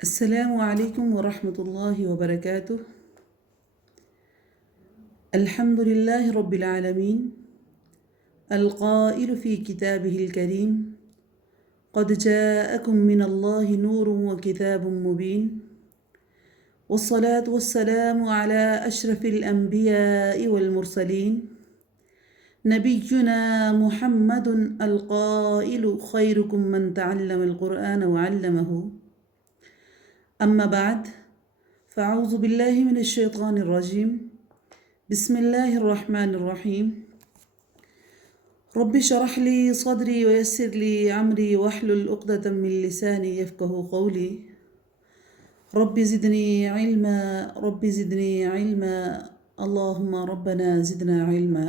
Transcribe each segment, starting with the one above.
السلام عليكم ورحمة الله وبركاته. الحمد لله رب العالمين القائل في كتابه الكريم: قد جاءكم من الله نور وكتاب مبين. والصلاة والسلام على أشرف الأنبياء والمرسلين نبينا محمد القائل: خيركم من تعلم القرآن وعلمه. أما بعد، فأعوذ بالله من الشيطان الرجيم. بسم الله الرحمن الرحيم. رب اشرح لي صدري ويسر لي أمري واحلل عقدة من لساني يفقه قولي. رب زدني علما، رب زدني علما، اللهم ربنا زدنا علما.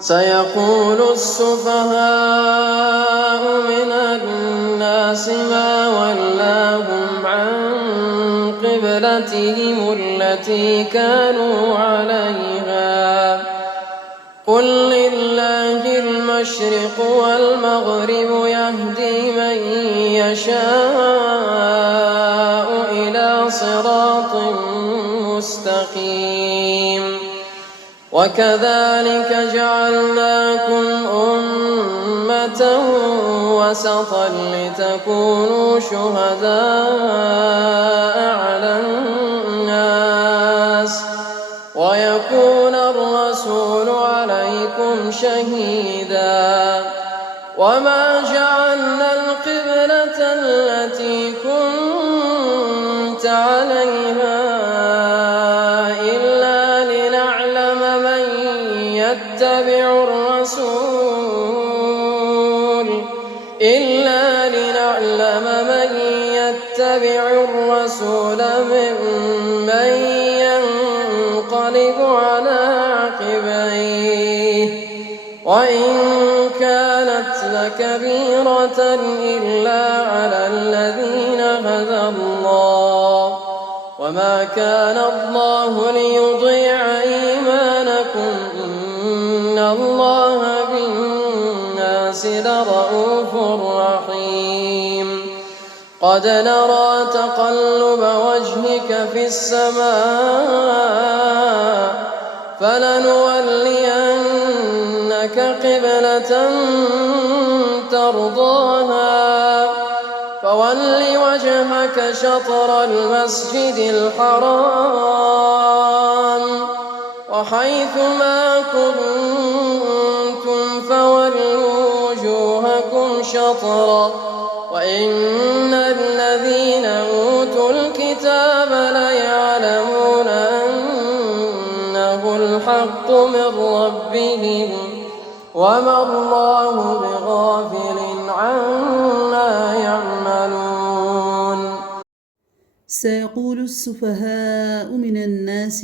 سيقول السفهاء من الناس ما ولاهم عن قبلتهم التي كانوا عليها قل لله المشرق والمغرب يهدي من يشاء إلى صراط مستقيم. وكذلك جعلناكم أمة وسطا لتكونوا شهداء على الناس ويكون الرسول عليكم شهيدا. وما جعلنا القبلة التي كنت عليها إلا لنعلم من يتبع الرسول ممن ينقلب على عقبيه وإن كانت لكبيرة إلا على الذين هدى الله وما كان الله ليضيع إيمانكم إن الله بالناس لرؤوف رحيم. قد نرى تقلب وجهك في السماء فلنولينك قبلة ترضاها فول وجهك شطر المسجد الحرام وحيث ما كنتم فولوا وجوهكم شطره وإن الذين أوتوا الكتاب ليعلمون أنه الحق من ربهم وما الله بغافل عما يعملون. سيقول السفهاء من الناس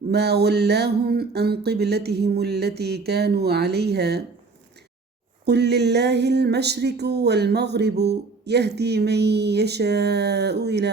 ما ولاهم عن قبلتهم التي كانوا عليها قل لله المشرق والمغرب يهدي من يشاء إلى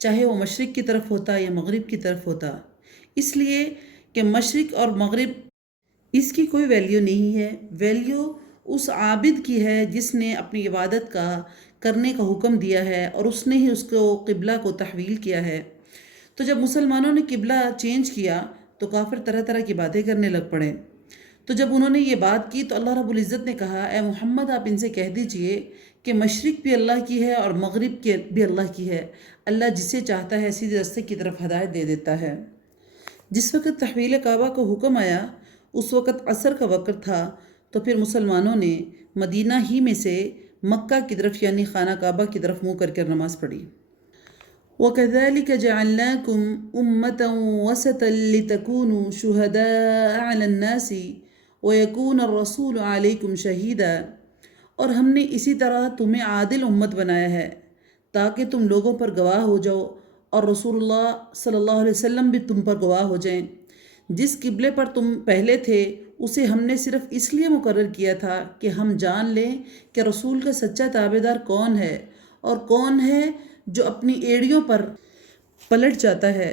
چاہے وہ مشرق کی طرف ہوتا یا مغرب کی طرف ہوتا، اس لیے کہ مشرق اور مغرب اس کی کوئی ویلیو نہیں ہے، ویلیو اس عابد کی ہے جس نے اپنی عبادت کا کرنے کا حکم دیا ہے اور اس نے ہی اس کو قبلہ کو تحویل کیا ہے۔ تو جب مسلمانوں نے قبلہ چینج کیا تو کافر طرح طرح کی باتیں کرنے لگ پڑے۔ تو جب انہوں نے یہ بات کی تو اللہ رب العزت نے کہا، اے محمد آپ ان سے کہہ دیجئے کہ مشرق بھی اللہ کی ہے اور مغرب بھی اللہ کی ہے، اللہ جسے چاہتا ہے سیدھے راستے کی طرف ہدایت دے دیتا ہے۔ جس وقت تحویل کعبہ کو حکم آیا اس وقت عصر کا وقت تھا، تو پھر مسلمانوں نے مدینہ ہی میں سے مکہ کی طرف یعنی خانہ کعبہ کی طرف منہ کر نماز پڑھی۔ وَكَذَلِكَ جَعَلْنَاكُمْ أُمَّةً وَسَطًا لِتَكُونُوا شُهَدَاءَ عَلَى النَّاسِ وَيَكُونَ الرَّسُولُ عَلَيْكُمْ شَهِيدًا، اور ہم نے اسی طرح تمہیں عادل امت بنایا ہے تاکہ تم لوگوں پر گواہ ہو جاؤ اور رسول اللہ صلی اللہ علیہ وسلم بھی تم پر گواہ ہو جائیں۔ جس قبلے پر تم پہلے تھے اسے ہم نے صرف اس لیے مقرر کیا تھا کہ ہم جان لیں کہ رسول کا سچا تابعدار کون ہے اور کون ہے جو اپنی ایڑیوں پر پلٹ جاتا ہے۔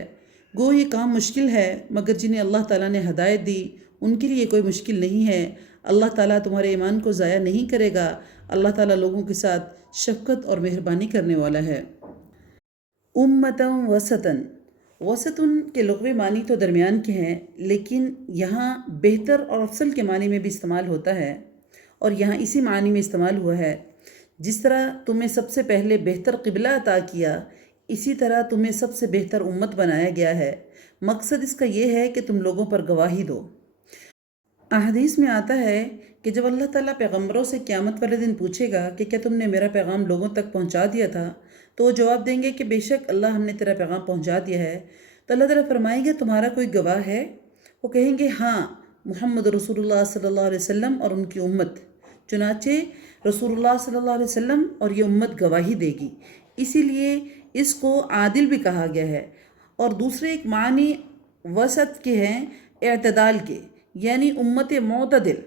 گو یہ کام مشکل ہے مگر جنہیں اللہ تعالیٰ نے ہدایت دی ان کے لیے کوئی مشکل نہیں ہے۔ اللہ تعالیٰ تمہارے ایمان کو ضائع نہیں کرے گا۔ اللہ تعالیٰ لوگوں کے ساتھ شفقت اور مہربانی کرنے والا ہے۔ امتاً وسطاً، وسطن کے لغوی معنی تو درمیان کے ہیں، لیکن یہاں بہتر اور افضل کے معنی میں بھی استعمال ہوتا ہے، اور یہاں اسی معنی میں استعمال ہوا ہے۔ جس طرح تمہیں سب سے پہلے بہتر قبلہ عطا کیا، اسی طرح تمہیں سب سے بہتر امت بنایا گیا ہے۔ مقصد اس کا یہ ہے کہ تم لوگوں پر گواہی دو۔ احادیث میں آتا ہے کہ جب اللہ تعالیٰ پیغمبروں سے قیامت والے دن پوچھے گا کہ کیا تم نے میرا پیغام لوگوں تک پہنچا دیا تھا، تو وہ جواب دیں گے کہ بے شک اللہ ہم نے تیرا پیغام پہنچا دیا ہے۔ تو اللہ تعالیٰ فرمائیں گے تمہارا کوئی گواہ ہے؟ وہ کہیں گے ہاں، محمد رسول اللہ صلی اللہ علیہ وسلم اور ان کی امت۔ چنانچہ رسول اللہ صلی اللہ علیہ وسلم اور یہ امت گواہی دے گی، اسی لیے اس کو عادل بھی کہا گیا ہے۔ اور دوسرے ایک معنی وسط کے ہیں اعتدال کے، یعنی امت معتدل،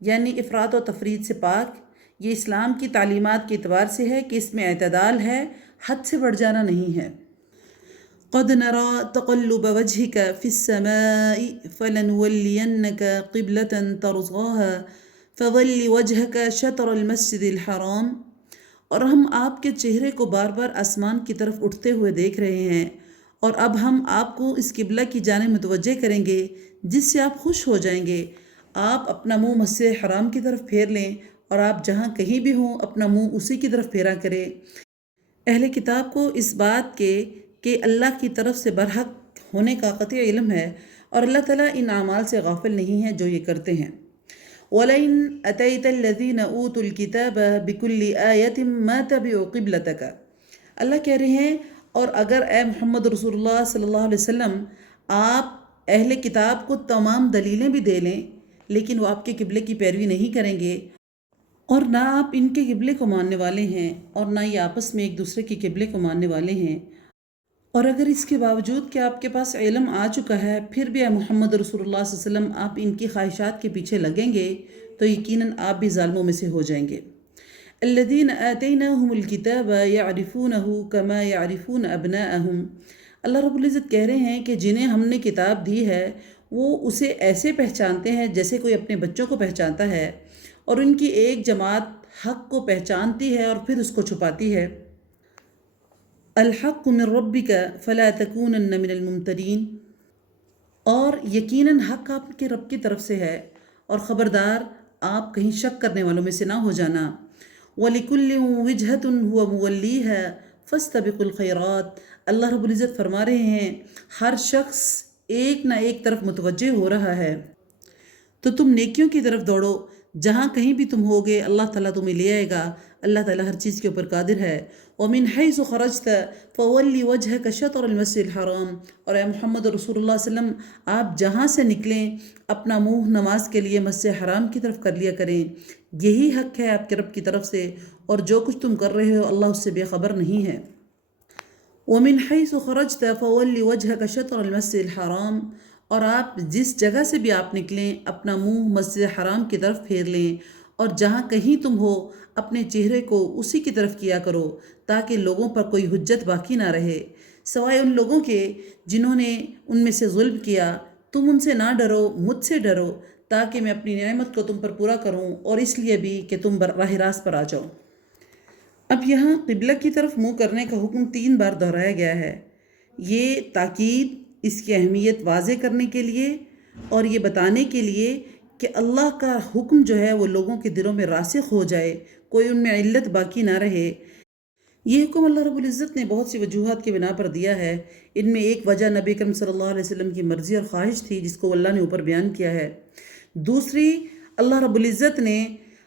یعنی افراط و تفرید سے پاک۔ یہ اسلام کی تعلیمات کے اعتبار سے ہے کہ اس میں اعتدال ہے، حد سے بڑھ جانا نہیں ہے۔ قد نرى تقلب وجهك في السماء فلنولينك قبلة ترضاها فول وجهك شطر المسجد الحرام، اور ہم آپ کے چہرے کو بار بار آسمان کی طرف اٹھتے ہوئے دیکھ رہے ہیں، اور اب ہم آپ کو اس قبلہ کی جانب متوجہ کریں گے جس سے آپ خوش ہو جائیں گے۔ آپ اپنا منہ مسجد حرام کی طرف پھیر لیں، اور آپ جہاں کہیں بھی ہوں اپنا منہ اسی کی طرف پھیرا کریں۔ اہل کتاب کو اس بات کے کہ اللہ کی طرف سے برحق ہونے کا قطعی علم ہے، اور اللہ تعالیٰ ان اعمال سے غافل نہیں ہے جو یہ کرتے ہیں۔ وَلَئِنْ أَتَيْتَ الَّذِينَ أُوتُوا الْكِتَابَ بِكُلِّ آيَةٍ مَا تَبِعُوا قِبْلَتَكَ، اللہ کہہ رہے ہیں اور اگر اے محمد رسول اللہ صلی اللہ علیہ وسلم آپ اہل کتاب کو تمام دلیلیں بھی دے لیں لیکن وہ آپ کے قبلے کی پیروی نہیں کریں گے، اور نہ آپ ان کے قبلے کو ماننے والے ہیں اور نہ یہ آپس میں ایک دوسرے کے قبلے کو ماننے والے ہیں، اور اگر اس کے باوجود کہ آپ کے پاس علم آ چکا ہے پھر بھی اے محمد رسول اللہ صلی اللہ علیہ وسلم آپ ان کی خواہشات کے پیچھے لگیں گے تو یقیناً آپ بھی ظالموں میں سے ہو جائیں گے۔ الذین آتیناہم الکتاب یعرفونہ کما یعرفون ابناءہم، اللہ رب العزت کہہ رہے ہیں کہ جنہیں ہم نے کتاب دی ہے وہ اسے ایسے پہچانتے ہیں جیسے کوئی اپنے بچوں کو پہچانتا ہے، اور ان کی ایک جماعت حق کو پہچانتی ہے اور پھر اس کو چھپاتی ہے۔ الحق من ربک فلا تکونن من الممترین، اور یقیناً حق آپ کے رب کی طرف سے ہے اور خبردار آپ کہیں شک کرنے والوں میں سے نہ ہو جانا۔ وَلِكُلٍّ وِجْهَةٌ هُوَ مُوَلِّيهَا فَاسْتَبِقُوا الْخَيْرَاتِ، اللہ رب العزت فرما رہے ہیں ہر شخص ایک نہ ایک طرف متوجہ ہو رہا ہے، تو تم نیکیوں کی طرف دوڑو، جہاں کہیں بھی تم ہوگے اللہ تعالیٰ تمہیں لے آئے گا۔ اللہ تعالیٰ ہر چیز کے اوپر قادر ہے۔ وَمِنْ حَيْثُ خَرَجْتَ فَوَلِّ وَجْهَكَ شَطْرَ الْمَسْجِدِ الْحَرَامِ، اور اے محمد رسول اللہ صلی اللہ علیہ وسلم آپ جہاں سے نکلیں اپنا منہ نماز کے لیے مسجد حرام کی طرف کر لیا کریں، یہی حق ہے آپ کے رب کی طرف سے، اور جو کچھ تم کر رہے ہو اللہ اس سے بے خبر نہیں ہے۔ وَمِنْ حَيْثُ خَرَجْتَ فَوَلِّ وَجْهَكَ شَطْرَ الْمَسْجِدِ الْحَرَامِ، اور آپ جس جگہ سے بھی آپ نکلیں اپنا منہ مسجد حرام کی طرف پھیر لیں، اور جہاں کہیں تم ہو اپنے چہرے کو اسی کی طرف کیا کرو تاکہ لوگوں پر کوئی حجت باقی نہ رہے سوائے ان لوگوں کے جنہوں نے ان میں سے ظلم کیا۔ تم ان سے نہ ڈرو، مجھ سے ڈرو تاکہ میں اپنی نعمت کو تم پر پورا کروں، اور اس لیے بھی کہ تم راہ راست پر آ جاؤ۔ اب یہاں قبلہ کی طرف منہ کرنے کا حکم 3 بار دہرایا گیا ہے۔ یہ تاکید اس کی اہمیت واضح کرنے کے لیے اور یہ بتانے کے لیے کہ اللہ کا حکم جو ہے وہ لوگوں کے دلوں میں راسخ ہو جائے، کوئی ان میں علت باقی نہ رہے۔ یہ حکم اللہ رب العزت نے بہت سی وجوہات کی بنا پر دیا ہے۔ ان میں ایک وجہ نبی کریم صلی اللہ علیہ وسلم کی مرضی اور خواہش تھی جس کو اللہ نے اوپر بیان کیا ہے۔ دوسری، اللہ رب العزت نے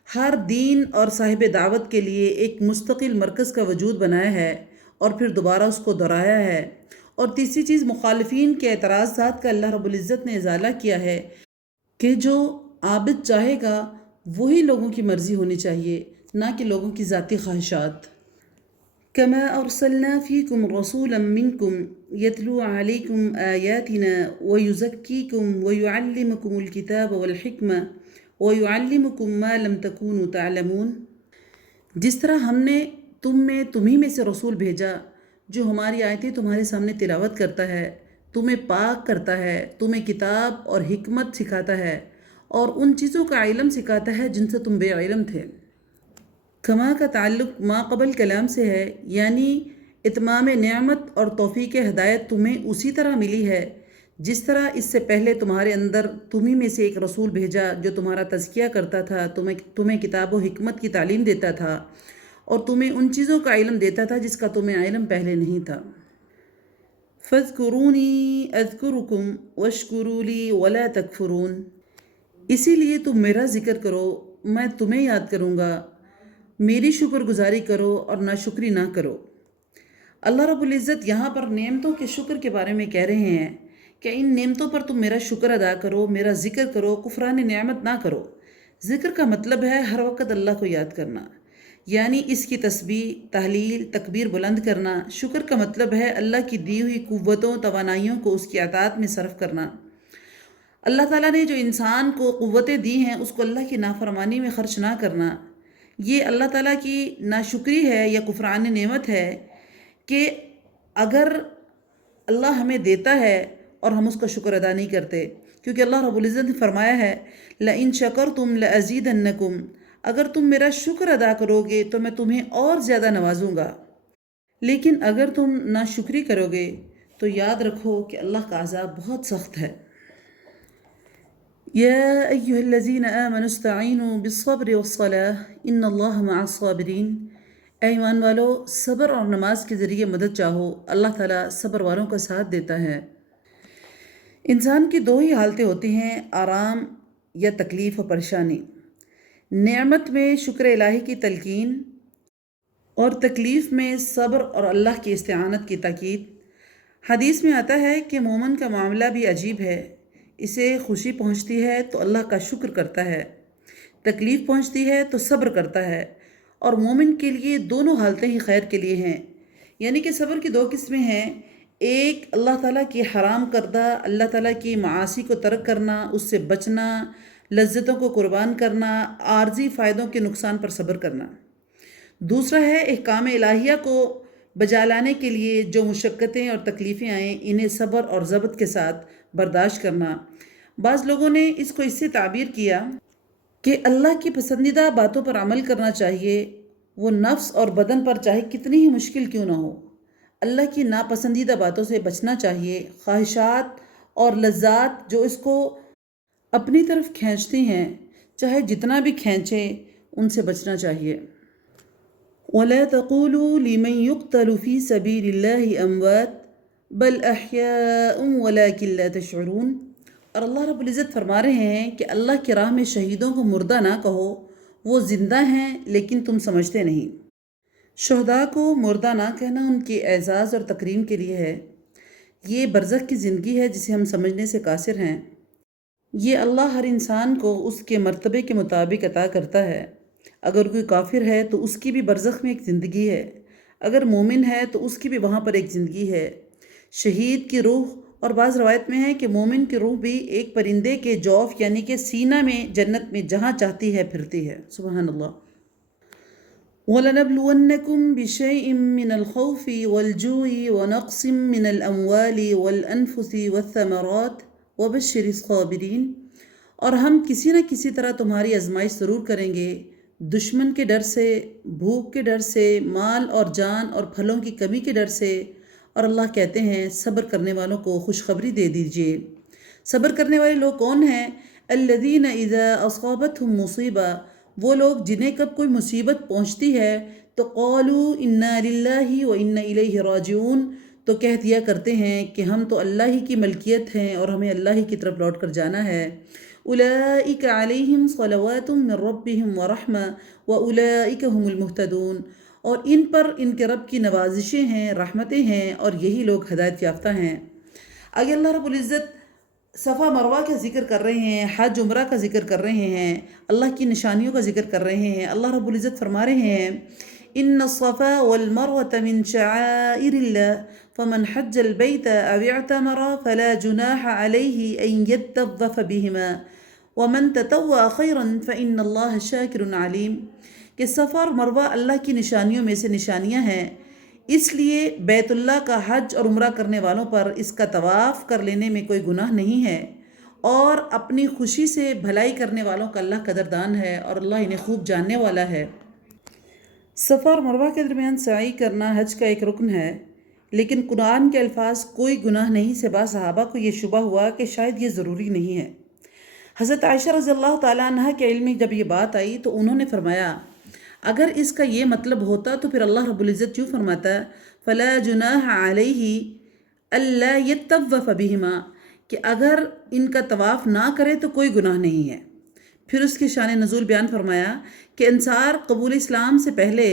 ہر دین اور صاحب دعوت کے لیے ایک مستقل مرکز کا وجود بنایا ہے اور پھر دوبارہ اس کو دہرایا ہے۔ اور تیسری چیز، مخالفین کے اعتراضات کا اللہ رب العزت نے ازالہ کیا ہے کہ جو عابد چاہے گا وہی لوگوں کی مرضی ہونی چاہیے، نہ کہ لوگوں کی ذاتی خواہشات۔ کما ارسلنا فیکم رسولا منکم یتلو علیکم آیاتنا ویزکیکم ویعلمکم الکتاب والحکمہ وَيُعَلِّمُكُم مَّا لَمْ تَكُونُوا تَعْلَمُونَ۔ جس طرح ہم نے تمہیں میں سے رسول بھیجا جو ہماری آیتیں تمہارے سامنے تلاوت کرتا ہے، تمہیں پاک کرتا ہے، تمہیں کتاب اور حکمت سکھاتا ہے اور ان چیزوں کا علم سکھاتا ہے جن سے تم بے علم تھے۔ کما کا تعلق ما قبل کلام سے ہے، یعنی اتمام نعمت اور توفیق ہدایت تمہیں اسی طرح ملی ہے جس طرح اس سے پہلے تمہارے اندر تمہیں میں سے ایک رسول بھیجا جو تمہارا تزکیہ کرتا تھا، تمہیں کتاب و حکمت کی تعلیم دیتا تھا اور تمہیں ان چیزوں کا علم دیتا تھا جس کا تمہیں علم پہلے نہیں تھا۔ فَاذْكُرُونِي أَذْكُرُكُمْ وَاشْكُرُوا لِي وَلَا تَكْفُرُونَ۔ اسی لیے تم میرا ذکر کرو، میں تمہیں یاد کروں گا، میری شکر گزاری کرو اور ناشکری نہ کرو۔ اللہ رب العزت یہاں پر نعمتوں کے شکر کے بارے میں کہہ رہے ہیں کہ ان نعمتوں پر تم میرا شکر ادا کرو، میرا ذکر کرو، کفران نعمت نہ کرو۔ ذکر کا مطلب ہے ہر وقت اللہ کو یاد کرنا، یعنی اس کی تسبیح، تحلیل، تکبیر بلند کرنا۔ شکر کا مطلب ہے اللہ کی دی ہوئی قوتوں، توانائیوں کو اس کی اطاعت میں صرف کرنا۔ اللہ تعالیٰ نے جو انسان کو قوتیں دی ہیں اس کو اللہ کی نافرمانی میں خرچ نہ کرنا، یہ اللہ تعالیٰ کی ناشکری ہے یا کفران نعمت ہے کہ اگر اللہ ہمیں دیتا ہے اور ہم اس کا شکر ادا نہیں کرتے، کیونکہ اللہ رب العزت نے فرمایا ہے لَإِن شَكَرْتُمْ لَأَزِيدَنَّكُمْ، اگر تم میرا شکر ادا کرو گے تو میں تمہیں اور زیادہ نوازوں گا، لیکن اگر تم ناشکری کرو گے تو یاد رکھو کہ اللہ کا عذاب بہت سخت ہے۔ یا ایھا الذین آمنوا استعینوا بالصبر والصلاة ان اللہ مع الصابرین۔ اے ایمان والو، صبر اور نماز کے ذریعے مدد چاہو، اللہ تعالیٰ صبر والوں کا ساتھ دیتا ہے۔ انسان کی 2 ہی حالتیں ہوتی ہیں، آرام یا تکلیف و پریشانی۔ نعمت میں شکر الہی کی تلقین اور تکلیف میں صبر اور اللہ کی استعانت کی تاکید۔ حدیث میں آتا ہے کہ مومن کا معاملہ بھی عجیب ہے، اسے خوشی پہنچتی ہے تو اللہ کا شکر کرتا ہے، تکلیف پہنچتی ہے تو صبر کرتا ہے، اور مومن کے لیے دونوں حالتیں ہی خیر کے لیے ہیں۔ یعنی کہ صبر کی 2 قسمیں ہیں، ایک اللہ تعالیٰ کی حرام کردہ، اللہ تعالیٰ کی معاصی کو ترک کرنا، اس سے بچنا، لذتوں کو قربان کرنا، عارضی فائدوں کے نقصان پر صبر کرنا۔ دوسرا ہے احکام الہیہ کو بجا لانے کے لیے جو مشقتیں اور تکلیفیں آئیں انہیں صبر اور ضبط کے ساتھ برداشت کرنا۔ بعض لوگوں نے اس کو اس سے تعبیر کیا کہ اللہ کی پسندیدہ باتوں پر عمل کرنا چاہیے، وہ نفس اور بدن پر چاہے کتنی ہی مشکل کیوں نہ ہو۔ اللہ کی ناپسندیدہ باتوں سے بچنا چاہیے، خواہشات اور لذات جو اس کو اپنی طرف کھینچتی ہیں چاہے جتنا بھی کھینچیں ان سے بچنا چاہیے۔ وَلَا تَقُولُوا لِمَنْ يُقْتَلُ فِي سَبِيلِ اللَّهِ أَمْوَاتٌ بَلْ أَحْيَاءٌ وَلَكِنْ لَا تَشْعُرُونَ۔ اور اللہ رب العزت فرما رہے ہیں کہ اللہ کی راہ میں شہیدوں کو مردہ نہ کہو، وہ زندہ ہیں لیکن تم سمجھتے نہیں۔ شہداء کو مردہ نہ کہنا ان کے اعزاز اور تکریم کے لیے ہے۔ یہ برزخ کی زندگی ہے جسے ہم سمجھنے سے قاصر ہیں۔ یہ اللہ ہر انسان کو اس کے مرتبے کے مطابق عطا کرتا ہے۔ اگر کوئی کافر ہے تو اس کی بھی برزخ میں ایک زندگی ہے، اگر مومن ہے تو اس کی بھی وہاں پر ایک زندگی ہے۔ شہید کی روح اور بعض روایت میں ہے کہ مومن کی روح بھی ایک پرندے کے جوف یعنی کہ سینہ میں جنت میں جہاں چاہتی ہے پھرتی ہے۔ سبحان اللہ۔ وَلَنَبْلُوَنَّكُمْ بِشَيْءٍ مِّنَ الْخَوْفِ وَالْجُوعِ وَنَقْصٍ مِّنَ الْأَمْوَالِ وَالْأَنفُسِ وَالثَّمَرَاتِ وَبَشِّرِ الصَّابِرِينَ، اور ہم کسی نہ کسی طرح تمہاری آزمائش ضرور کریں گے، دشمن کے ڈر سے، بھوک کے ڈر سے، مال اور جان اور پھلوں کی کمی کے ڈر سے، اور اللہ کہتے ہیں صبر کرنے والوں کو خوشخبری دے دیجئے۔ صبر کرنے والے لوگ کون ہیں؟ الذین اذا اصابتہم مصیبہ، وہ لوگ جنہیں کب کوئی مصیبت پہنچتی ہے تو قالوا انا للہ و انا الیہ راجعون، تو کہہ دیا کرتے ہیں کہ ہم تو اللہ ہی کی ملکیت ہیں اور ہمیں اللہ ہی کی طرف لوٹ کر جانا ہے۔ اولئک علیہم صلوات من ربہم ورحمہ واولئک هم المہتدون، اور ان پر ان کے رب کی نوازشیں ہیں، رحمتیں ہیں، اور یہی لوگ ہدایت یافتہ ہیں۔ آگے اللہ رب العزت صفا مروہ کا ذکر کر رہے ہیں، حج عمرہ کا ذکر کر رہے ہیں، اللہ کی نشانیوں کا ذکر کر رہے ہیں۔ اللہ رب العزت فرما رہے ہیں ان الصفا والمروة من شعائر اللہ فمن حج البیت او اعتمر فلا جناح علیہ ان یطوف بہما ومن تطوع خیرا فإن اللہ شاکر علیم، کہ صفا اور مروہ اللہ کی نشانیوں میں سے نشانیاں ہیں، اس لیے بیت اللہ کا حج اور عمرہ کرنے والوں پر اس کا طواف کر لینے میں کوئی گناہ نہیں ہے، اور اپنی خوشی سے بھلائی کرنے والوں کا اللہ قدردان ہے اور اللہ انہیں خوب جاننے والا ہے۔ صفا اور مروہ کے درمیان سعی کرنا حج کا ایک رکن ہے، لیکن قرآن کے الفاظ کوئی گناہ نہیں سے بعض صحابہ کو یہ شبہ ہوا کہ شاید یہ ضروری نہیں ہے۔ حضرت عائشہ رضی اللہ تعالیٰ عنہ کے علم میں جب یہ بات آئی تو انہوں نے فرمایا اگر اس کا یہ مطلب ہوتا تو پھر اللہ رب العزت یوں فرماتا فلا جناح علیہ الا یطوف بہما، کہ اگر ان کا طواف نہ کرے تو کوئی گناہ نہیں ہے۔ پھر اس کی شان نزول بیان فرمایا کہ انصار قبول اسلام سے پہلے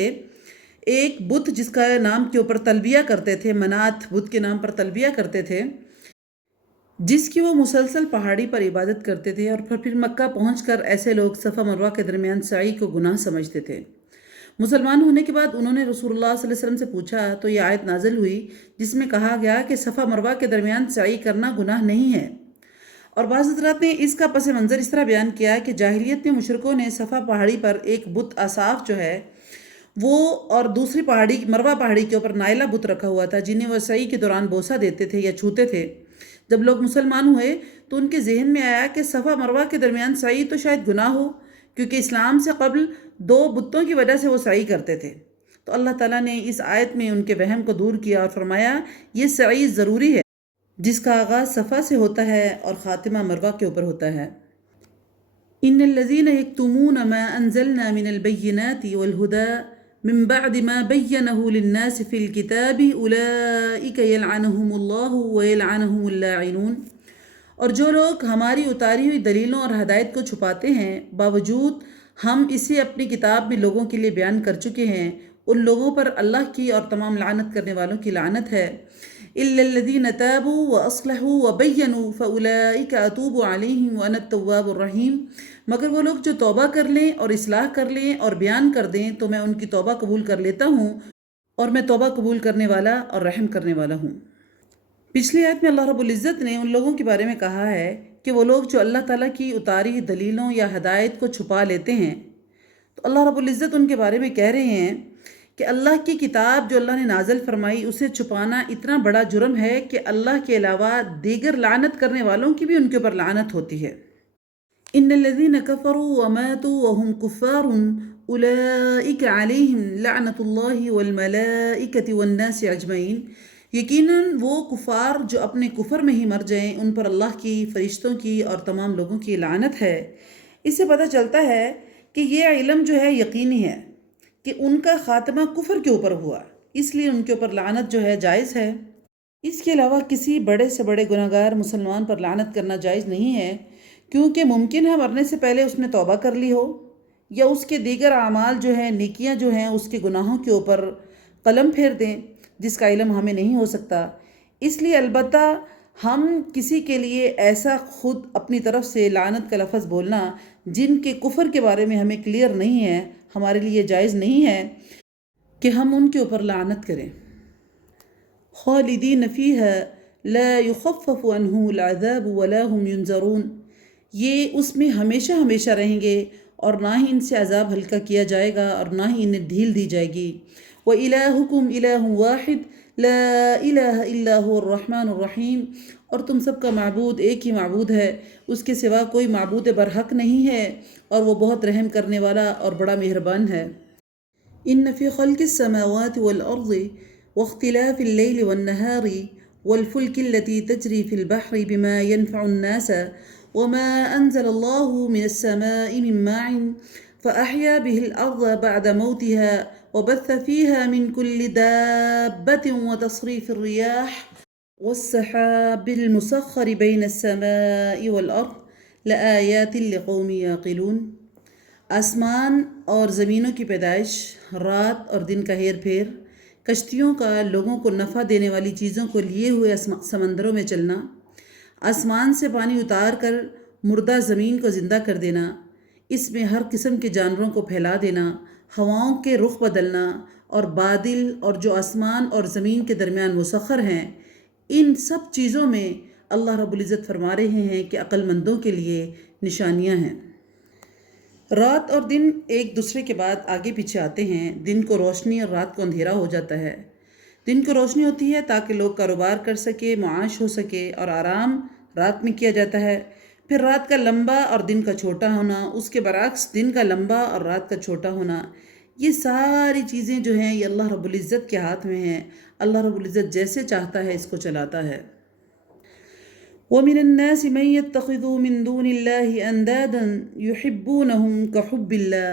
ایک بت جس کا نام کے اوپر تلبیہ کرتے تھے، منات بت کے نام پر تلبیہ کرتے تھے، جس کی وہ مسلسل پہاڑی پر عبادت کرتے تھے، اور پھر مکہ پہنچ کر ایسے لوگ صفا مروہ کے درمیان سعی کو گناہ سمجھتے تھے۔ مسلمان ہونے کے بعد انہوں نے رسول اللہ صلی اللہ علیہ وسلم سے پوچھا تو یہ آیت نازل ہوئی جس میں کہا گیا کہ صفا مروہ کے درمیان سعی کرنا گناہ نہیں ہے۔ اور بعض حضرات نے اس کا پس منظر اس طرح بیان کیا کہ جاہلیت میں مشرکوں نے صفا پہاڑی پر ایک بت اصاف جو ہے وہ اور دوسری پہاڑی مروہ پہاڑی کے اوپر نائلہ بت رکھا ہوا تھا، جنہیں وہ سعی کے دوران بوسہ دیتے تھے یا چھوتے تھے۔ جب لوگ مسلمان ہوئے تو ان کے ذہن میں آیا کہ صفا مروہ کے درمیان سعی تو شاید گناہ ہو، کیونکہ اسلام سے قبل 2 بتوں کی وجہ سے وہ سعی کرتے تھے۔ تو اللہ تعالیٰ نے اس آیت میں ان کے وہم کو دور کیا اور فرمایا یہ سعی ضروری ہے، جس کا آغاز صفا سے ہوتا ہے اور خاتمہ مروہ کے اوپر ہوتا ہے۔ ان الذین یکتمون ما انزلنا من البینات والہدی من بعد ما بینہ للناس فی الکتاب اولئک یلعنہم اللہ ویلعنہم اللاعنون، اور جو لوگ ہماری اتاری ہوئی دلیلوں اور ہدایت کو چھپاتے ہیں باوجود ہم اسے اپنی کتاب میں لوگوں کے لیے بیان کر چکے ہیں، ان لوگوں پر اللہ کی اور تمام لعنت کرنے والوں کی لعنت ہے۔ الا الذین تابوا واصلحوا وبینوا فاولئک اتوب علیہم وانا التواب الرحیم، مگر وہ لوگ جو توبہ کر لیں اور اصلاح کر لیں اور بیان کر دیں تو میں ان کی توبہ قبول کر لیتا ہوں، اور میں توبہ قبول کرنے والا اور رحم کرنے والا ہوں۔ پچھلی آیت میں اللہ رب العزت نے ان لوگوں کے بارے میں کہا ہے کہ وہ لوگ جو اللہ تعالیٰ کی اتاری دلیلوں یا ہدایت کو چھپا لیتے ہیں، تو اللہ رب العزت ان کے بارے میں کہہ رہے ہیں کہ اللہ کی کتاب جو اللہ نے نازل فرمائی اسے چھپانا اتنا بڑا جرم ہے کہ اللہ کے علاوہ دیگر لعنت کرنے والوں کی بھی ان کے اوپر لعنت ہوتی ہے۔ ان الذین کفروا وماتوا وهم کفار اولئک علیہم لعنت اللہ والملائکۃ والناس اجمعین، یقیناً وہ کفار جو اپنے کفر میں ہی مر جائیں ان پر اللہ کی، فرشتوں کی اور تمام لوگوں کی لعنت ہے۔ اس سے پتہ چلتا ہے کہ یہ علم جو ہے یقینی ہے کہ ان کا خاتمہ کفر کے اوپر ہوا، اس لیے ان کے اوپر لعنت جو ہے جائز ہے۔ اس کے علاوہ کسی بڑے سے بڑے گناہگار مسلمان پر لعنت کرنا جائز نہیں ہے، کیونکہ ممکن ہے مرنے سے پہلے اس نے توبہ کر لی ہو، یا اس کے دیگر اعمال جو ہیں، نیکیاں جو ہیں، اس کے گناہوں کے اوپر قلم پھیر دیں، جس کا علم ہمیں نہیں ہو سکتا۔ اس لیے البتہ ہم کسی کے لیے ایسا خود اپنی طرف سے لعنت کا لفظ بولنا جن کے کفر کے بارے میں ہمیں کلیئر نہیں ہے، ہمارے لیے جائز نہیں ہے کہ ہم ان کے اوپر لعنت کریں۔ خالدین فیہا لا يخفف عنهم العذاب ولا هم ينظرون، یہ اس میں ہمیشہ ہمیشہ رہیں گے اور نہ ہی ان سے عذاب ہلکا کیا جائے گا اور نہ ہی انہیں ڈھیل دی جائے گی۔ وَإِلَٰهُكُمْ إِلَٰهٌ وَاحِدٌ لَا إِلَٰهَ إِلَّا هُوَ الرَّحْمَٰنُ الرَّحِيمُ، اور تم سب کا معبود ایک ہی معبود ہے، اس کے سوا کوئی معبود برحق نہیں ہے، اور وہ بہت رحم کرنے والا اور بڑا مہربان ہے۔ إِنَّ فِي خَلْقِ السَّمَاوَاتِ وَالْأَرْضِ وَاخْتِلَافِ اللَّيْلِ وَالنَّهَارِ وَالْفُلْكِ الَّتِي تَجْرِي فِي الْبَحْرِ بِمَا يَنْفَعُ النَّاسَ وَمَا أَنزَلَ اللَّهُ مِنَ السَّمَاءِ مِن مَّاءٍ فَأَحْيَا بِهِ الْأَرْضَ بَعْدَ مَوْتِهَا وبث فيها من كل دابة وتصريف الرياح والسحاب المسخر بين السماء والأرض لآيات لقوم يعقلون۔ آسمان اور زمینوں کی پیدائش، رات اور دن کا ہیر پھیر، کشتیوں کا لوگوں کو نفع دینے والی چیزوں کو لیے ہوئے سمندروں میں چلنا، آسمان سے پانی اتار کر مردہ زمین کو زندہ کر دینا، اس میں ہر قسم کے جانوروں کو پھیلا دینا، ہواؤں کے رخ بدلنا اور بادل اور جو آسمان اور زمین کے درمیان مسخر ہیں، ان سب چیزوں میں اللہ رب العزت فرما رہے ہیں کہ عقل مندوں کے لیے نشانیاں ہیں۔ رات اور دن ایک دوسرے کے بعد آگے پیچھے آتے ہیں، دن کو روشنی اور رات کو اندھیرا ہو جاتا ہے۔ دن کو روشنی ہوتی ہے تاکہ لوگ کاروبار کر سکے، معاش ہو سکے، اور آرام رات میں کیا جاتا ہے۔ پھر رات کا لمبا اور دن کا چھوٹا ہونا، اس کے برعکس دن کا لمبا اور رات کا چھوٹا ہونا، یہ ساری چیزیں جو ہیں یہ اللہ رب العزت کے ہاتھ میں ہیں۔ اللہ رب العزت جیسے چاہتا ہے اس کو چلاتا ہے۔ وَمِنَ النَّاسِ مَن يَتَّخِذُ مِن دُونِ اللَّهِ أَندَادًا يُحِبُّونَهُمْ كَحُبِّ اللَّهِ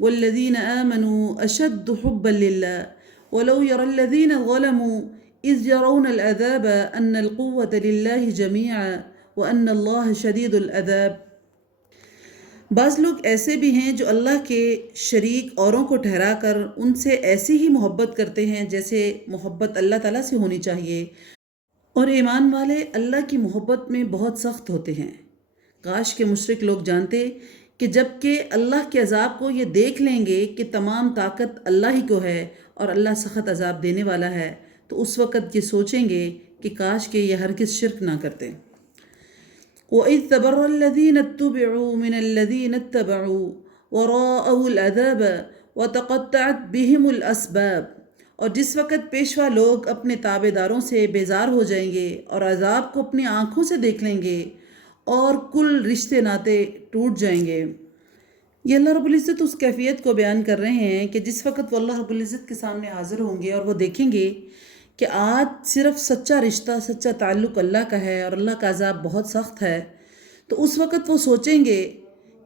وَالَّذِينَ آمَنُوا أَشَدُّ حُبًّا لِلَّهِ وَلَوْ يَرَى الَّذِينَ ظَلَمُوا إِذْ يَرَوْنَ الْعَذَابَ أَنَّ الْقُوَّةَ لِلَّهِ جَمِيعًا وَأَنَّ اللَّهَ شَدِيدُ الْعَذَابِ۔ بعض لوگ ایسے بھی ہیں جو اللہ کے شریک اوروں کو ٹھہرا کر ان سے ایسی ہی محبت کرتے ہیں جیسے محبت اللہ تعالیٰ سے ہونی چاہیے، اور ایمان والے اللہ کی محبت میں بہت سخت ہوتے ہیں۔ کاش کے مشرک لوگ جانتے کہ جب کہ اللہ کے عذاب کو یہ دیکھ لیں گے کہ تمام طاقت اللہ ہی کو ہے اور اللہ سخت عذاب دینے والا ہے، تو اس وقت یہ سوچیں گے کہ کاش کہ یہ ہرگز شرک نہ کرتے۔ وَإِذْ تَبَرَّأَ الَّذِينَ اتُّبِعُوا مِنَ الَّذِينَ اتَّبَعُوا وَرَأَوُا الْعَذَابَ وَتَقَطَّعَتْ بِهِمُ الْأَسْبَابُ، اور جس وقت پیشوا لوگ اپنے تابع داروں سے بیزار ہو جائیں گے اور عذاب کو اپنی آنکھوں سے دیکھ لیں گے اور کل رشتے ناطے ٹوٹ جائیں گے۔ یہ اللہ رب العزت اس کیفیت کو بیان کر رہے ہیں کہ جس وقت وہ اللہ رب العزت کے سامنے حاضر ہوں گے اور وہ دیکھیں گے کہ آج صرف سچا رشتہ، سچا تعلق اللہ کا ہے اور اللہ کا عذاب بہت سخت ہے، تو اس وقت وہ سوچیں گے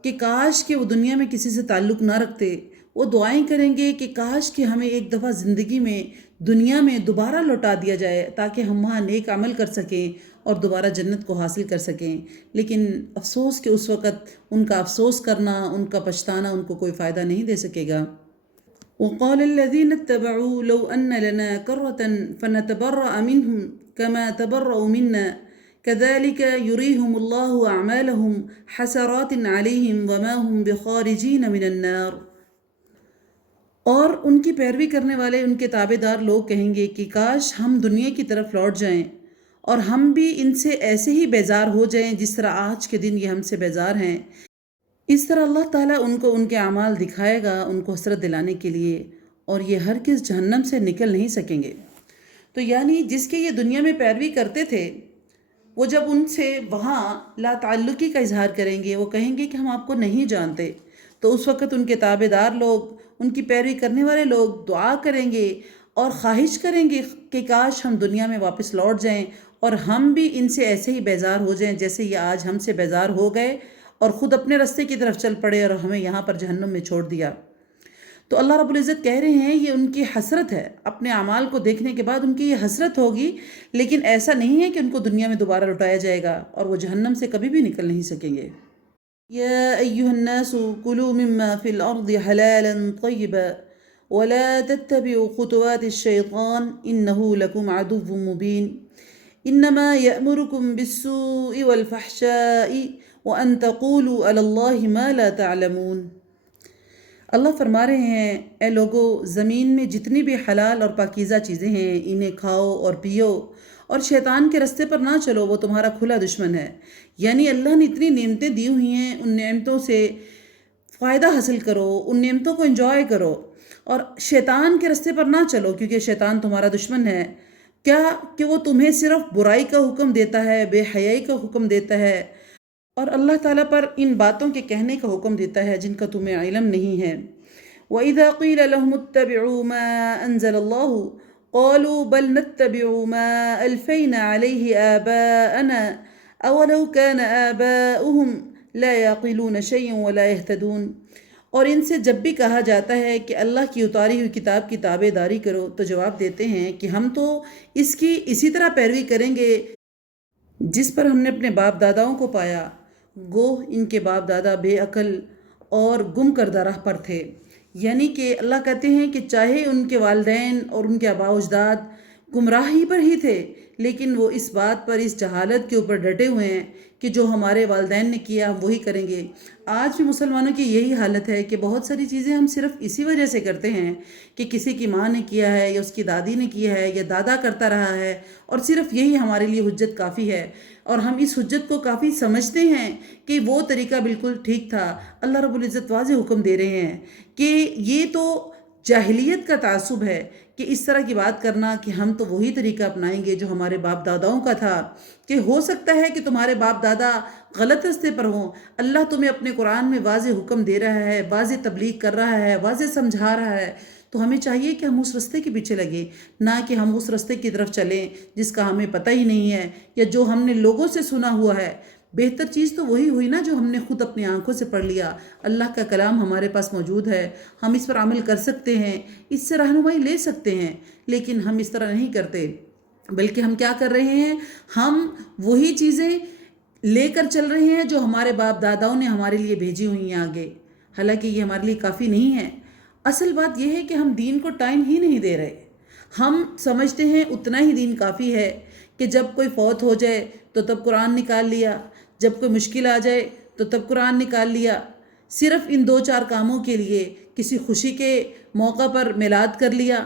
کہ کاش کہ وہ دنیا میں کسی سے تعلق نہ رکھتے۔ وہ دعائیں کریں گے کہ کاش کہ ہمیں ایک دفعہ زندگی میں دنیا میں دوبارہ لوٹا دیا جائے تاکہ ہم وہاں نیک عمل کر سکیں اور دوبارہ جنت کو حاصل کر سکیں، لیکن افسوس کہ اس وقت ان کا افسوس کرنا، ان کا پچھتانا ان کو کوئی فائدہ نہیں دے سکے گا۔ وقال الذين اتبعوا لو أن لنا كرة فنتبرأ منهم كما تبرأوا منا كذلك يريهم الله أعمالهم حسرات عليهم وما هم بخارجين من النار۔ اور ان کی پیروی کرنے والے ان کے تابع دار لوگ کہیں گے کہ کاش ہم دنیا کی طرف لوٹ جائیں اور ہم بھی ان سے ایسے ہی بیزار ہو جائیں جس طرح آج کے دن یہ ہم سے بیزار ہیں۔ اس طرح اللہ تعالیٰ ان کو ان کے اعمال دکھائے گا ان کو حسرت دلانے کے لیے، اور یہ ہرگز جہنم سے نکل نہیں سکیں گے۔ تو یعنی جس کے یہ دنیا میں پیروی کرتے تھے، وہ جب ان سے وہاں لا تعلقی کا اظہار کریں گے، وہ کہیں گے کہ ہم آپ کو نہیں جانتے، تو اس وقت ان کے تابع دار لوگ، ان کی پیروی کرنے والے لوگ دعا کریں گے اور خواہش کریں گے کہ کاش ہم دنیا میں واپس لوٹ جائیں اور ہم بھی ان سے ایسے ہی بیزار ہو جائیں جیسے یہ آج ہم سے بیزار ہو گئے اور خود اپنے راستے کی طرف چل پڑے اور ہمیں یہاں پر جہنم میں چھوڑ دیا۔ تو اللہ رب العزت کہہ رہے ہیں یہ ان کی حسرت ہے، اپنے اعمال کو دیکھنے کے بعد ان کی یہ حسرت ہوگی، لیکن ایسا نہیں ہے کہ ان کو دنیا میں دوبارہ لوٹایا جائے گا اور وہ جہنم سے کبھی بھی نکل نہیں سکیں گے۔ یا ایھا الناس کلوا مما فی الارض حلالا طیبا ولا تتبعوا خطوات الشیطان انہ لکم عدو مبین انما یأمرکم بالسوء والفحشاء وَأَن تَقُولُوا عَلَى اللَّهِ مَا لَا تَعْلَمُونَ۔ اللہ فرما رہے ہیں اے لوگو، زمین میں جتنی بھی حلال اور پاکیزہ چیزیں ہیں انہیں کھاؤ اور پیو، اور شیطان کے رستے پر نہ چلو، وہ تمہارا کھلا دشمن ہے۔ یعنی اللہ نے اتنی نعمتیں دی ہوئی ہیں، ان نعمتوں سے فائدہ حاصل کرو، ان نعمتوں کو انجوائے کرو، اور شیطان کے رستے پر نہ چلو کیونکہ شیطان تمہارا دشمن ہے۔ کیا کہ وہ تمہیں صرف برائی کا حکم دیتا ہے، بے حیائی کا حکم دیتا ہے، اور اللہ تعالیٰ پر ان باتوں کے کہنے کا حکم دیتا ہے جن کا تمہیں علم نہیں ہے۔ وَإِذَا قِيلَ لَهُمُ اتَّبِعُوا مَا أَنزَلَ اللَّهُ قَالُوا بَلْ نَتَّبِعُ مَا أَلْفَيْنَا عَلَيْهِ آبَاءَنَا أَوَلَوْ كَانَ آبَاؤُهُمْ لَا يَعْقِلُونَ شَيْئًا وَلَا يَهْتَدُونَ۔ اور ان سے جب بھی کہا جاتا ہے کہ اللہ کی اتاری ہوئی کتاب کی تابع داری کرو تو جواب دیتے ہیں کہ ہم تو اس کی اسی طرح پیروی کریں گے جس پر ہم نے اپنے باپ داداؤں کو پایا، گوہ ان کے باپ دادا بے عقل اور گم کردہ راہ پر تھے۔ یعنی کہ اللہ کہتے ہیں کہ چاہے ان کے والدین اور ان کے آباء و اجداد گمراہی پر ہی تھے، لیکن وہ اس بات پر، اس جہالت کے اوپر ڈٹے ہوئے ہیں کہ جو ہمارے والدین نے کیا ہم وہی کریں گے۔ آج بھی مسلمانوں کی یہی حالت ہے کہ بہت ساری چیزیں ہم صرف اسی وجہ سے کرتے ہیں کہ کسی کی ماں نے کیا ہے یا اس کی دادی نے کیا ہے یا دادا کرتا رہا ہے، اور صرف یہی ہمارے لیے حجت کافی ہے، اور ہم اس حجت کو کافی سمجھتے ہیں کہ وہ طریقہ بالکل ٹھیک تھا۔ اللہ رب العزت واضح حکم دے رہے ہیں کہ یہ تو جاہلیت کا تعصب ہے کہ اس طرح کی بات کرنا کہ ہم تو وہی طریقہ اپنائیں گے جو ہمارے باپ داداؤں کا تھا، کہ ہو سکتا ہے کہ تمہارے باپ دادا غلط رستے پر ہوں۔ اللہ تمہیں اپنے قرآن میں واضح حکم دے رہا ہے، واضح تبلیغ کر رہا ہے، واضح سمجھا رہا ہے، تو ہمیں چاہیے کہ ہم اس رستے کے پیچھے لگیں، نہ کہ ہم اس رستے کی طرف چلیں جس کا ہمیں پتہ ہی نہیں ہے یا جو ہم نے لوگوں سے سنا ہوا ہے۔ بہتر چیز تو وہی ہوئی نا جو ہم نے خود اپنی آنکھوں سے پڑھ لیا۔ اللہ کا کلام ہمارے پاس موجود ہے، ہم اس پر عمل کر سکتے ہیں، اس سے رہنمائی لے سکتے ہیں، لیکن ہم اس طرح نہیں کرتے، بلکہ ہم کیا کر رہے ہیں؟ ہم وہی چیزیں لے کر چل رہے ہیں جو ہمارے باپ داداؤں نے ہمارے لیے بھیجی ہوئی ہیں آگے، حالانکہ یہ ہمارے لیے کافی نہیں ہے۔ اصل بات یہ ہے کہ ہم دین کو ٹائم ہی نہیں دے رہے۔ ہم سمجھتے ہیں اتنا ہی دین کافی ہے کہ جب کوئی فوت ہو جائے تو تب قرآن نکال لیا، جب کوئی مشکل آ جائے تو تب قرآن نکال لیا، صرف ان 2-4 کاموں کے لیے، کسی خوشی کے موقع پر میلاد کر لیا،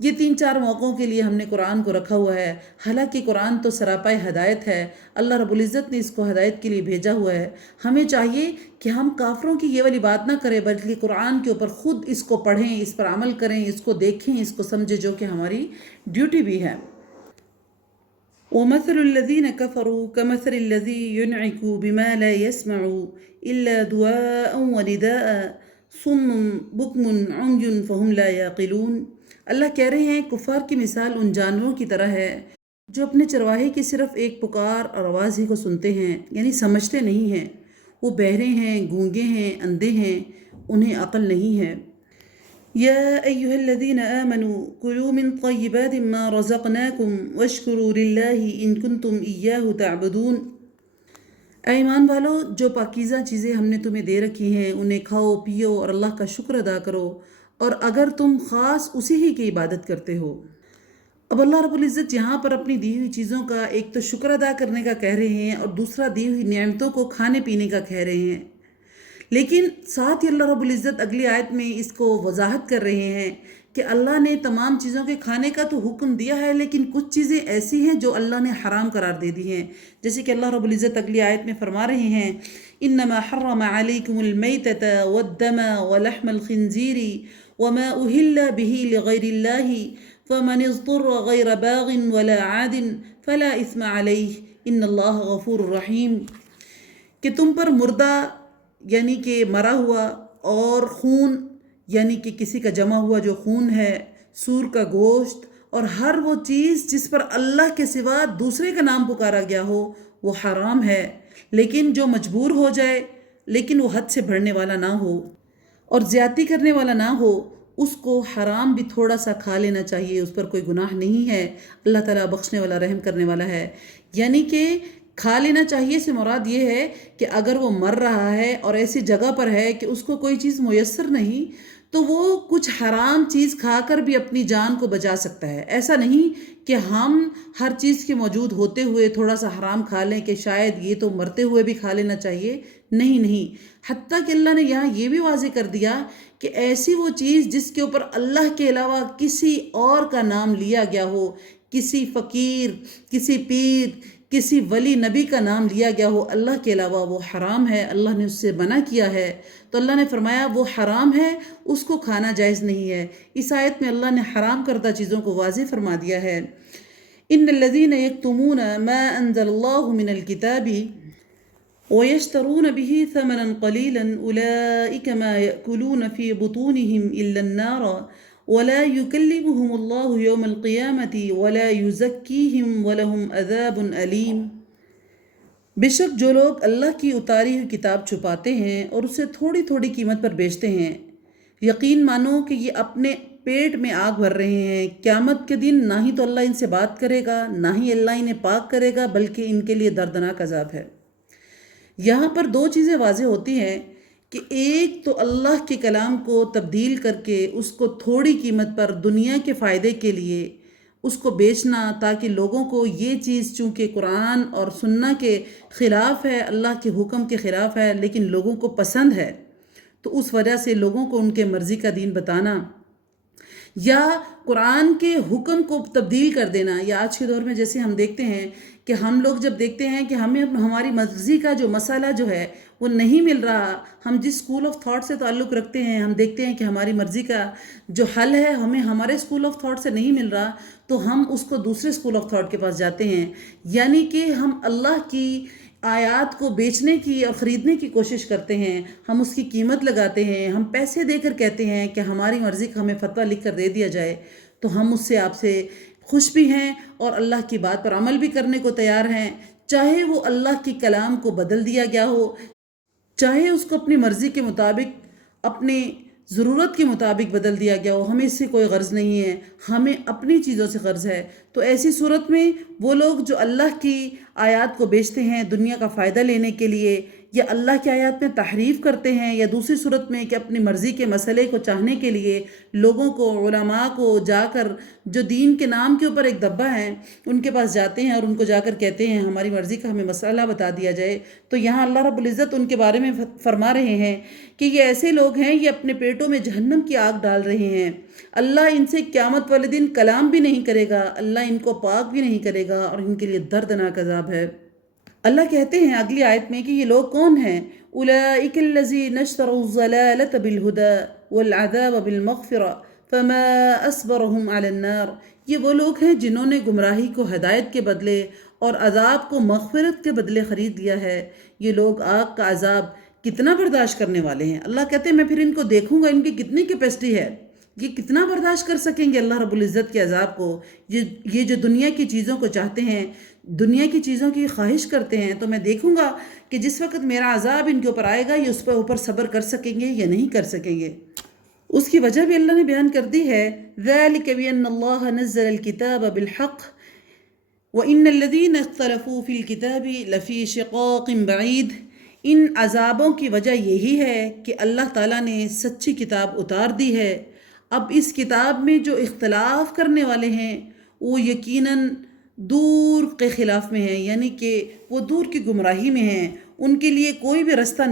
یہ 3-4 موقعوں کے لیے ہم نے قرآن کو رکھا ہوا ہے، حالانکہ قرآن تو سراپا ہدایت ہے۔ اللہ رب العزت نے اس کو ہدایت کے لیے بھیجا ہوا ہے۔ ہمیں چاہیے کہ ہم کافروں کی یہ والی بات نہ کریں، بلکہ قرآن کے اوپر خود اس کو پڑھیں، اس پر عمل کریں، اس کو دیکھیں، اس کو سمجھیں، جو کہ ہماری ڈیوٹی بھی ہے۔ وَمَثَلُ الَّذِينَ كَفَرُوا كَمَثَلِ الَّذِي يُنْعِكُ بِمَا لَا يَسْمَعُ إِلَّا دُعَاءً وَنِدَاءً صُمٌّ بُكْمٌ عُمْيٌ فَهُمْ لَا يَعْقِلُونَ۔ اللہ کہہ رہے ہیں کفار کی مثال ان جانوروں کی طرح ہے جو اپنے چرواہے کی صرف ایک پکار اور آواز ہی کو سنتے ہیں، یعنی سمجھتے نہیں ہیں۔ وہ بہرے ہیں، گونگے ہیں، اندھے ہیں، انہیں عقل نہیں ہے۔ یا ایہا الذین آمنوا کلوا من طیبات ما رزقناکم واشکروا للہ ان کنتم ایاہ تعبدون۔ اے ایمان والو، جو پاکیزہ چیزیں ہم نے تمہیں دے رکھی ہیں انہیں کھاؤ پیو اور اللہ کا شکر ادا کرو، اور اگر تم خاص اسی ہی کی عبادت کرتے ہو۔ اب اللہ رب العزت یہاں پر اپنی دی ہوئی چیزوں کا ایک تو شکر ادا کرنے کا کہہ رہے ہیں، اور دوسرا دی ہوئی نعمتوں کو کھانے پینے کا کہہ رہے ہیں، لیکن ساتھ ہی اللہ رب العزت اگلی آیت میں اس کو وضاحت کر رہے ہیں کہ اللہ نے تمام چیزوں کے کھانے کا تو حکم دیا ہے، لیکن کچھ چیزیں ایسی ہیں جو اللہ نے حرام قرار دے دی ہیں، جیسے کہ اللہ رب العزت اگلی آیت میں فرما رہے ہیں انما حرم علیکم المیتۃ والدم ولحم الخنزیر وما اہل به لغیر اللہ فمن اضطر غیر باغ ولا عاد فلا اثم علیہ ان اللہ غفور رحیم، کہ تم پر مردہ یعنی کہ مرا ہوا، اور خون یعنی کہ کسی کا جمع ہوا جو خون ہے، سور کا گوشت، اور ہر وہ چیز جس پر اللہ کے سوا دوسرے کا نام پکارا گیا ہو وہ حرام ہے، لیکن جو مجبور ہو جائے لیکن وہ حد سے بڑھنے والا نہ ہو اور زیادتی کرنے والا نہ ہو، اس کو حرام بھی تھوڑا سا کھا لینا چاہیے، اس پر کوئی گناہ نہیں ہے۔ اللہ تعالیٰ بخشنے والا، رحم کرنے والا ہے۔ یعنی کہ کھا لینا چاہیے سے مراد یہ ہے کہ اگر وہ مر رہا ہے اور ایسی جگہ پر ہے کہ اس کو کوئی چیز میسر نہیں، تو وہ کچھ حرام چیز کھا کر بھی اپنی جان کو بچا سکتا ہے۔ ایسا نہیں کہ ہم ہر چیز کے موجود ہوتے ہوئے تھوڑا سا حرام کھا لیں کہ شاید یہ تو مرتے ہوئے بھی کھا لینا چاہیے، نہیں۔ حتیٰ کہ اللہ نے یہاں یہ بھی واضح کر دیا کہ ایسی وہ چیز جس کے اوپر اللہ کے علاوہ کسی اور کا نام لیا گیا ہو، کسی فقیر، کسی پیر، کسی ولی نبی کا نام لیا گیا ہو اللہ کے علاوہ، وہ حرام ہے، اللہ نے اس سے منع کیا ہے۔ تو اللہ نے فرمایا وہ حرام ہے، اس کو کھانا جائز نہیں ہے۔ اس آیت میں اللہ نے حرام کردہ چیزوں کو واضح فرما دیا ہے۔ ان الذین یکتمون ما انزل اللہ من الکتاب وَيَشْتَرُونَ بِهِ ثَمَنًا قَلِيلًا أُولَئِكَ مَا يَأْكُلُونَ فِي بُطُونِهِمْ إِلَّا النَّارَ وَلَا يُكَلِّمُهُمُ اللَّهُ يَوْمَ الْقِيَامَةِ وَلَا يُزَكِّيهِمْ وَلَهُمْ عَذَابٌ أَلِيمٌ۔ بے شک جو لوگ اللہ کی اتاری ہوئی کتاب چھپاتے ہیں اور اسے تھوڑی تھوڑی قیمت پر بیچتے ہیں، یقین مانو کہ یہ اپنے پیٹ میں آگ بھر رہے ہیں۔ قیامت کے دن نہ ہی تو اللہ ان سے بات کرے گا، نہ ہی اللہ انہیں پاک کرے گا، بلکہ ان کے لیے دردناک عذاب ہے۔ یہاں پر دو چیزیں واضح ہوتی ہیں کہ ایک تو اللہ کے کلام کو تبدیل کر کے اس کو تھوڑی قیمت پر دنیا کے فائدے کے لیے اس کو بیچنا، تاکہ لوگوں کو یہ چیز چونکہ قرآن اور سنہ کے خلاف ہے، اللہ کے حکم کے خلاف ہے، لیکن لوگوں کو پسند ہے، تو اس وجہ سے لوگوں کو ان کے مرضی کا دین بتانا یا قرآن کے حکم کو تبدیل کر دینا۔ یا آج کے دور میں جیسے ہم دیکھتے ہیں کہ ہم لوگ جب دیکھتے ہیں کہ ہمیں ہماری مرضی کا جو مسئلہ جو ہے وہ نہیں مل رہا، ہم جس اسکول آف تھاٹ سے تعلق رکھتے ہیں، ہم دیکھتے ہیں کہ ہماری مرضی کا جو حل ہے ہمیں ہمارے اسکول آف تھاٹ سے نہیں مل رہا، تو ہم اس کو دوسرے اسکول آف تھاٹ کے پاس جاتے ہیں، یعنی کہ ہم اللہ کی آیات کو بیچنے کی اور خریدنے کی کوشش کرتے ہیں، ہم اس کی قیمت لگاتے ہیں، ہم پیسے دے کر کہتے ہیں کہ ہماری مرضی کا ہمیں فتویٰ لکھ کر دے دیا جائے، تو ہم اس سے آپ سے خوش بھی ہیں اور اللہ کی بات پر عمل بھی کرنے کو تیار ہیں، چاہے وہ اللہ کی کلام کو بدل دیا گیا ہو، چاہے اس کو اپنی مرضی کے مطابق، اپنے ضرورت کے مطابق بدل دیا گیا ہو، ہمیں اس سے کوئی غرض نہیں ہے، ہمیں اپنی چیزوں سے غرض ہے۔ تو ایسی صورت میں وہ لوگ جو اللہ کی آیات کو بیچتے ہیں دنیا کا فائدہ لینے کے لیے، یا اللہ کی آیات میں تحریف کرتے ہیں، یا دوسری صورت میں کہ اپنی مرضی کے مسئلے کو چاہنے کے لیے لوگوں کو، علماء کو جا کر، جو دین کے نام کے اوپر ایک دبا ہے، ان کے پاس جاتے ہیں اور ان کو جا کر کہتے ہیں ہماری مرضی کا ہمیں مسئلہ بتا دیا جائے، تو یہاں اللہ رب العزت ان کے بارے میں فرما رہے ہیں کہ یہ ایسے لوگ ہیں، یہ اپنے پیٹوں میں جہنم کی آگ ڈال رہے ہیں۔ اللہ ان سے قیامت والے دن کلام بھی نہیں کرے گا، اللہ ان کو پاک بھی نہیں کرے گا، اور ان کے لیے دردناک عذاب ہے۔ اللہ کہتے ہیں اگلی آیت میں کہ یہ لوگ کون ہیں؟ اولئک الذین اشتروا الضلالۃ بالہدی والعذاب بالمغفرۃ فما اصبرهم علی النار۔ یہ وہ لوگ ہیں جنہوں نے گمراہی کو ہدایت کے بدلے اور عذاب کو مغفرت کے بدلے خرید لیا ہے۔ یہ لوگ آگ کا عذاب کتنا برداشت کرنے والے ہیں۔ اللہ کہتے ہیں میں پھر ان کو دیکھوں گا ان کی کتنی کیپیسٹی ہے، یہ کتنا برداشت کر سکیں گے اللہ رب العزت کے عذاب کو۔ یہ جو دنیا کی چیزوں کو چاہتے ہیں، دنیا کی چیزوں کی خواہش کرتے ہیں، تو میں دیکھوں گا کہ جس وقت میرا عذاب ان کے اوپر آئے گا یہ اس پر اوپر صبر کر سکیں گے یا نہیں کر سکیں گے۔ اس کی وجہ بھی اللہ نے بیان کر دی ہے، ذَلِكَ بِأَنَّ اللَّهَ نَزَّلَ الْكِتَابَ بِالْحَقِّ وَإِنَّ الَّذِينَ اخْتَلَفُوا فِي الْكِتَابِ لَفِي شِقَاقٍ بَعِيدٍ۔ ان عذابوں کی وجہ یہی ہے کہ اللہ تعالیٰ نے سچی کتاب اتار دی ہے، اب اس کتاب میں جو اختلاف کرنے والے ہیں وہ یقیناً دور کے خلاف میں ہیں، یعنی کہ وہ دور کی گمراہی میں ہیں، ان کے لیے کوئی بھی رستہ نہیں